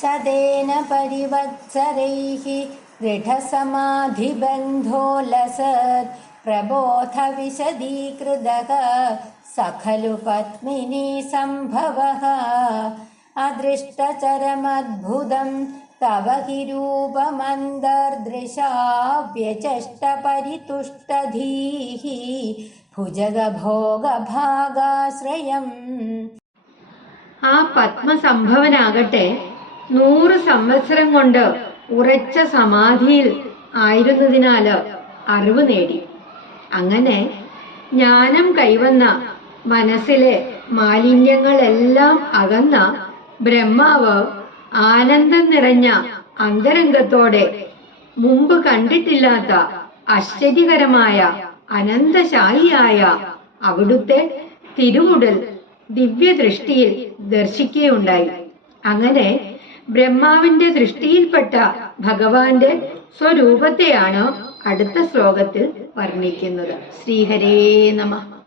शतेन परिवत्सरैः दृढसमाधिबन्धोलसत् प्रबोधविशदीकृतः स खलु पद्मिनी सम्भवः अदृष्टचरमद्भुतं तव हि रूपमन्तर्दृशा व्यचष्टपरितुष्टधीः भुजगभोगभागाश्रयम् ആ പത്മസംഭവനാകട്ടെ നൂറ് സംവത്സരം കൊണ്ട് ഉറച്ച സമാധിയിൽ ആയിരുന്നതിനാൽ അറിവ് നേടി. അങ്ങനെ ജ്ഞാനം കൈവന്ന മനസ്സിലെ മാലിന്യങ്ങളെല്ലാം അകന്ന ബ്രഹ്മാവ് ആനന്ദം നിറഞ്ഞ അന്തരംഗത്തോടെ മുമ്പ് കണ്ടിട്ടില്ലാത്ത ആശ്ചര്യകരമായ അനന്തശാലിയായ അവിടുത്തെ തിരുമുടൽ ദിവ്യദൃഷ്ടിയിൽ ദർശിക്കുകയുണ്ടായി. അങ്ങനെ ബ്രഹ്മാവിന്റെ ദൃഷ്ടിയിൽപ്പെട്ട ഭഗവാന്റെ സ്വരൂപത്തെയാണ് അടുത്ത ശ്ലോകത്തിൽ വർണിക്കുന്നത്. ശ്രീഹരേ നമ.